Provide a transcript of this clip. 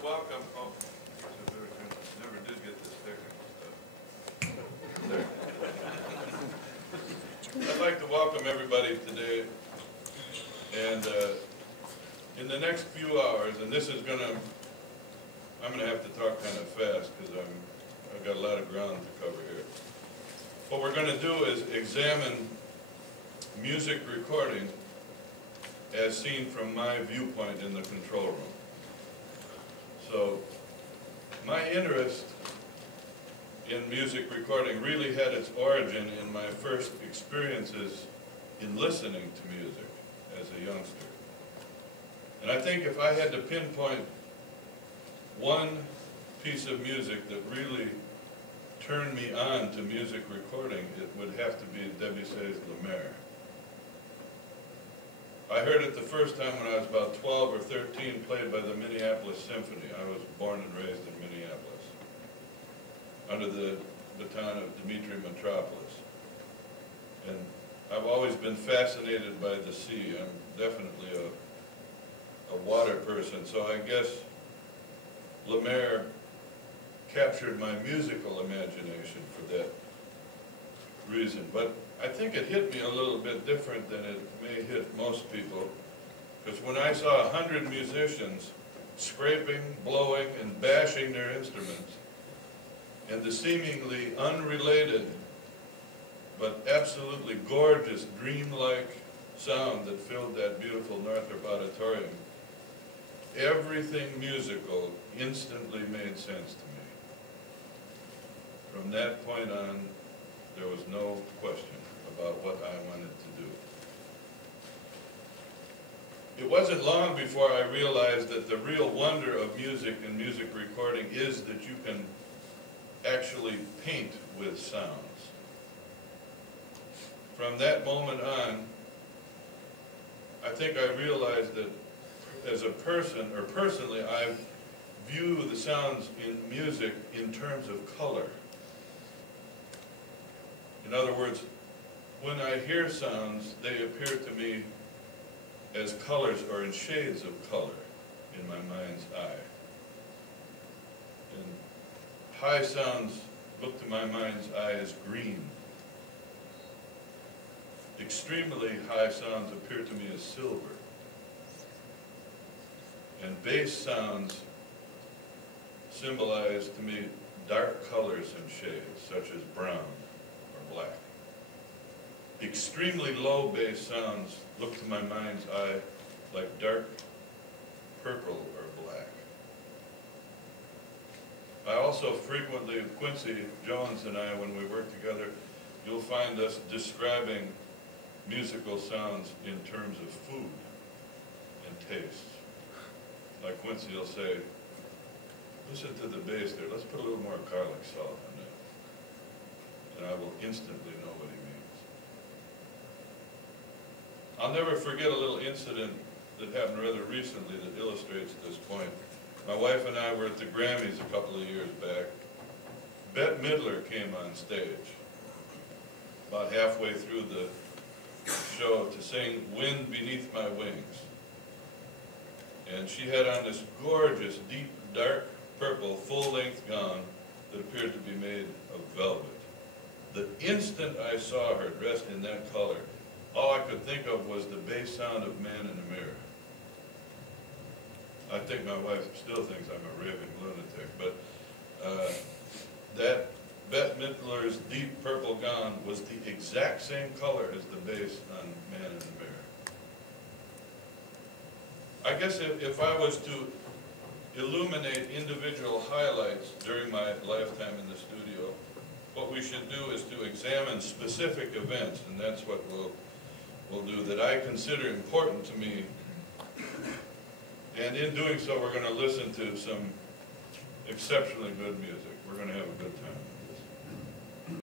to welcome, oh, never did get this technical stuff. There. I'd like to welcome everybody today, and in the next few hours, and this is I'm gonna have to talk kind of fast because I've got a lot of ground to cover here. What we're gonna do is examine music recording as seen from my viewpoint in the control room. So, my interest in music recording really had its origin in my first experiences in listening to music as a youngster. And I think if I had to pinpoint one piece of music that really turned me on to music recording, it would have to be Debussy's La Mer. I heard it the first time when I was about 12 or 13, played by the Minneapolis Symphony. I was born and raised in Minneapolis, under the baton of Dmitri Mitropoulos. And I've always been fascinated by the sea. I'm definitely a water person, so I guess La Mer captured my musical imagination for that reason. But I think it hit me a little bit different than it may hit most people, because when I saw 100 musicians scraping, blowing, and bashing their instruments, and the seemingly unrelated but absolutely gorgeous, dreamlike sound that filled that beautiful Northrop Auditorium, everything musical instantly made sense to me. From that point on, there was no question about what I wanted to do. It wasn't long before I realized that the real wonder of music and music recording is that you can actually paint with sounds. From that moment on, I think I realized that as a person, or personally, I view the sounds in music in terms of color. In other words, when I hear sounds, they appear to me as colors or in shades of color in my mind's eye. And high sounds look to my mind's eye as green. Extremely high sounds appear to me as silver. And bass sounds symbolize to me dark colors and shades, such as brown or black. Extremely low bass sounds look to my mind's eye like dark purple or black. I also frequently, Quincy Jones and I, when we work together, you'll find us describing musical sounds in terms of food and taste. Like Quincy will say, listen to the bass there, let's put a little more garlic salt on that. And I will instantly know what he means. I'll never forget a little incident that happened rather recently that illustrates this point. My wife and I were at the Grammys a couple of years back. Bette Midler came on stage about halfway through the show to sing "Wind Beneath My Wings." And she had on this gorgeous, deep, dark purple, full-length gown that appeared to be made of velvet. The instant I saw her dressed in that color, all I could think of was the bass sound of Man in the Mirror. I think my wife still thinks I'm a raving lunatic, but that Bette Midler's deep purple gown was the exact same color as the bass on Man in the Mirror. I guess if I was to illuminate individual highlights during my lifetime in the studio, what we should do is to examine specific events, and that's what we'll do, that I consider important to me. And in doing so, we're going to listen to some exceptionally good music. We're going to have a good time.